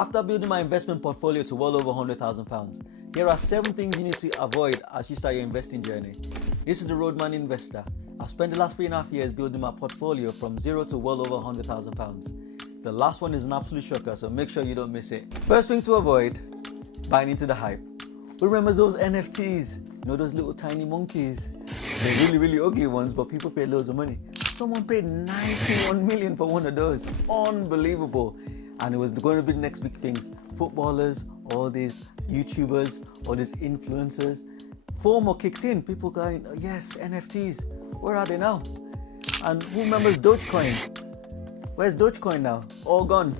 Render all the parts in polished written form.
After building my investment portfolio to well over £100,000, here are 7 things you need to avoid as you start your investing journey. This is the Roadman Investor. I've spent the last 3.5 years building my portfolio from zero to well over £100,000. The last one is an absolute shocker, so make sure you don't miss it. First thing to avoid, buying into the hype. Who remembers those NFTs? You know those little tiny monkeys? They're really ugly ones, but people pay loads of money. Someone paid 91 million for one of those. Unbelievable. And it was going to be the next big thing. Footballers, all these YouTubers, all these influencers. FOMO kicked in. People going, yes, NFTs. Where are they now? And who remembers Dogecoin? Where's Dogecoin now? All gone.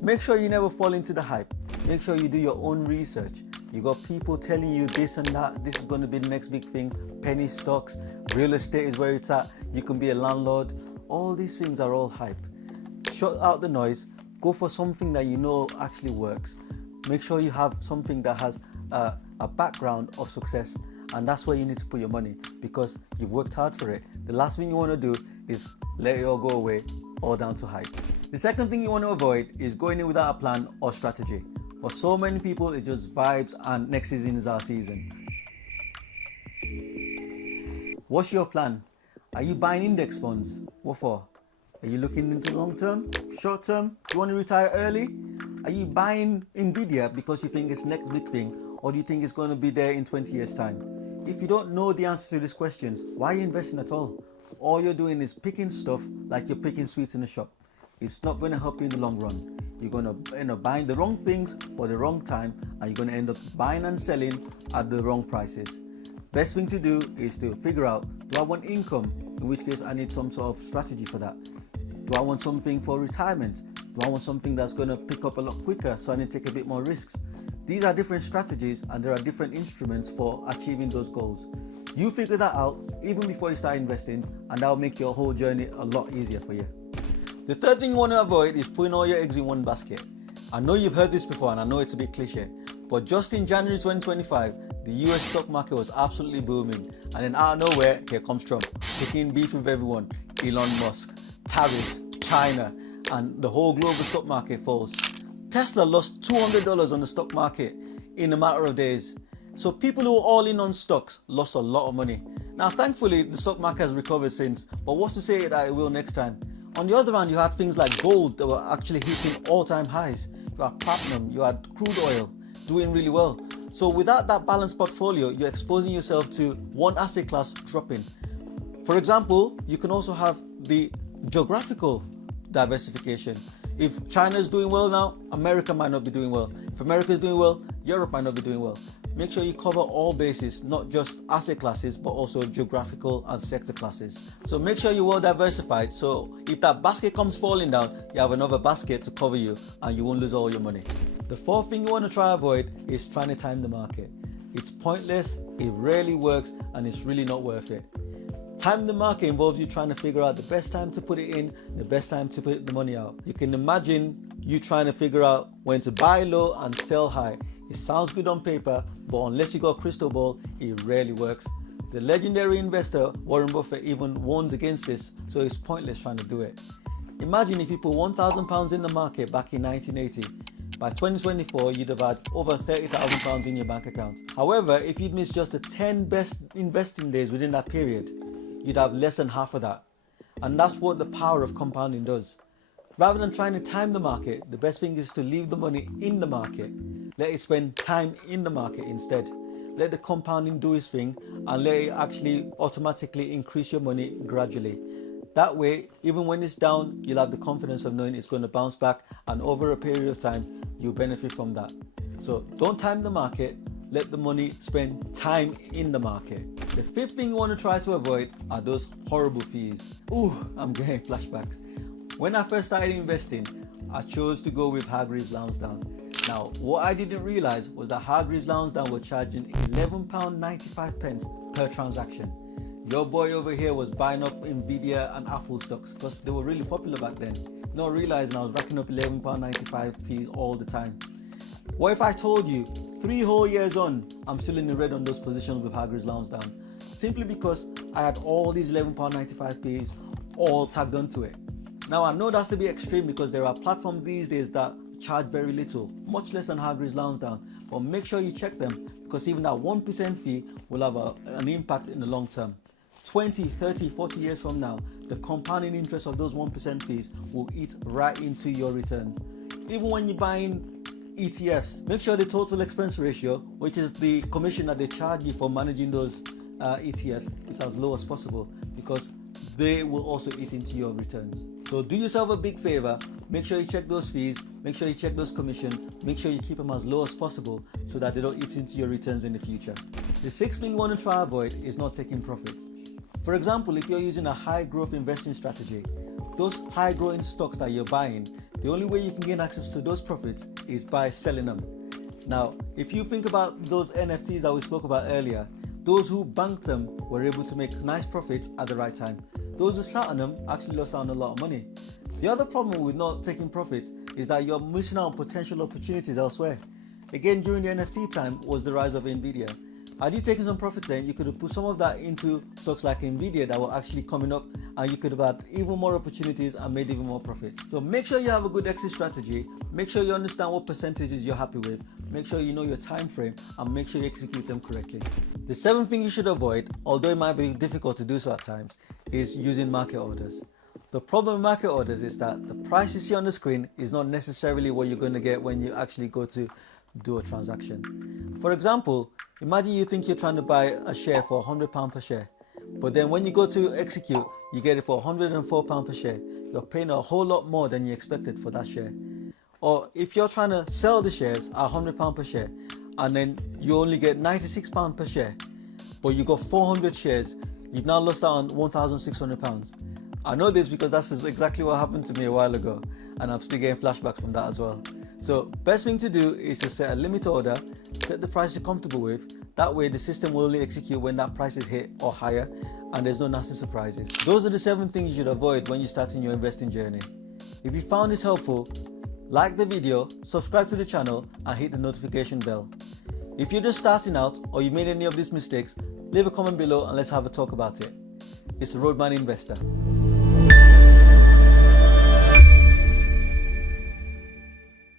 Make sure you never fall into the hype. Make sure you do your own research. You got people telling you this and that. This is going to be the next big thing. Penny stocks, real estate is where it's at. You can be a landlord. All these things are all hype. Shut out the noise. Go for something that you know actually works. Make sure you have something that has a background of success, and that's where you need to put your money because you've worked hard for it. The last thing you want to do is let it all go away, all down to hype. The second thing you want to avoid is going in without a plan or strategy. For so many people, it's just vibes and next season is our season. What's your plan? Are you buying index funds? What for? Are you looking into long term, short term? Do you want to retire early? Are you buying Nvidia because you think it's the next big thing, or do you think it's going to be there in 20 years' time? If you don't know the answer to these questions, why are you investing at all? All you're doing is picking stuff like you're picking sweets in a shop. It's not going to help you in the long run. You're going to end up buying the wrong things for the wrong time, and you're going to end up buying and selling at the wrong prices. Best thing to do is to figure out, do I want income? In which case I need some sort of strategy for that. Do I want something for retirement? Do I want something that's going to pick up a lot quicker so I need to take a bit more risks? These are different strategies and there are different instruments for achieving those goals. You figure that out even before you start investing, and that will make your whole journey a lot easier for you. The third thing you want to avoid is putting all your eggs in one basket. I know you've heard this before and I know it's a bit cliche, but just in January 2025, the US stock market was absolutely booming, and then out of nowhere, here comes Trump, picking beef with everyone. Elon Musk, tariffs, China, and the whole global stock market falls. Tesla lost $200 on the stock market in a matter of days. So people who were all in on stocks lost a lot of money. Now thankfully the stock market has recovered since, but what's to say that it will next time? On the other hand, you had things like gold that were actually hitting all-time highs. You had platinum, you had crude oil doing really well. So without that balanced portfolio, you're exposing yourself to one asset class dropping. For example, you can also have the geographical diversification. If China is doing well now, America might not be doing well. If America is doing well, Europe might not be doing well. Make sure you cover all bases, not just asset classes, but also geographical and sector classes. So make sure you're well diversified, so if that basket comes falling down, you have another basket to cover you and you won't lose all your money. The fourth thing you want to try to avoid is trying to time the market. It's pointless, it rarely works, and it's really not worth it. Time the market involves you trying to figure out the best time to put it in, the best time to put the money out. You can imagine you trying to figure out when to buy low and sell high. It sounds good on paper, but unless you got a crystal ball, it rarely works. The legendary investor Warren Buffett even warns against this, so it's pointless trying to do it. Imagine if you put £1,000 in the market back in 1980. By 2024, you'd have had over £30,000 in your bank account. However, if you'd missed just the 10 best investing days within that period, you'd have less than half of that. And that's what the power of compounding does. Rather than trying to time the market, the best thing is to leave the money in the market. Let it spend time in the market instead. Let the compounding do its thing and let it actually automatically increase your money gradually. That way, even when it's down, you'll have the confidence of knowing it's going to bounce back, and over a period of time, you'll benefit from that. So don't time the market, let the money spend time in the market. The fifth thing you want to try to avoid are those horrible fees. Ooh, I'm getting flashbacks. When I first started investing, I chose to go with Hargreaves Lansdown. Now, what I didn't realize was that Hargreaves Lansdown were charging £11.95 per transaction. Your boy over here was buying up Nvidia and Apple stocks because they were really popular back then. Not realizing I was racking up £11.95 fees all the time. What if I told you 3 whole years on, I'm still in the red on those positions with Hargreaves Lansdown? Simply because I had all these £11.95 fees all tagged onto it. Now I know that's a bit extreme because there are platforms these days that charge very little, much less than Hargreaves Lansdown. But make sure you check them, because even that 1% fee will have an impact in the long term. 20, 30, 40 years from now, the compounding interest of those 1% fees will eat right into your returns. Even when you're buying ETFs, make sure the total expense ratio, which is the commission that they charge you for managing those ETFs, is as low as possible, because they will also eat into your returns. So do yourself a big favor, make sure you check those fees, make sure you check those commissions, make sure you keep them as low as possible so that they don't eat into your returns in the future. The sixth thing you want to try to avoid is not taking profits. For example, if you're using a high growth investing strategy, those high growing stocks that you're buying, the only way you can gain access to those profits is by selling them. Now, if you think about those NFTs that we spoke about earlier, those who banked them were able to make nice profits at the right time. Those who sat on them actually lost out on a lot of money. The other problem with not taking profits is that you're missing out on potential opportunities elsewhere. Again, during the NFT time was the rise of Nvidia. Had you taken some profits then, you could have put some of that into stocks like Nvidia that were actually coming up, and you could have had even more opportunities and made even more profits. So make sure you have a good exit strategy, make sure you understand what percentages you're happy with, make sure you know your time frame, and make sure you execute them correctly. The seventh thing you should avoid, although it might be difficult to do so at times, is using market orders. The problem with market orders is that the price you see on the screen is not necessarily what you're going to get when you actually go to do a transaction. For example, imagine you think you're trying to buy a share for £100 per share, but then when you go to execute, you get it for £104 per share. You're paying a whole lot more than you expected for that share. Or if you're trying to sell the shares at £100 per share, and then you only get £96 per share, but you got 400 shares, you've now lost out on £1,600. I know this because that's exactly what happened to me a while ago, and I'm still getting flashbacks from that as well. So best thing to do is to set a limit order, set the price you're comfortable with. That way the system will only execute when that price is hit or higher, and there's no nasty surprises. Those are the 7 things you should avoid when you're starting your investing journey. If you found this helpful, like the video, subscribe to the channel, and hit the notification bell. If you're just starting out or you made any of these mistakes, leave a comment below and let's have a talk about it. It's Roadman Investor.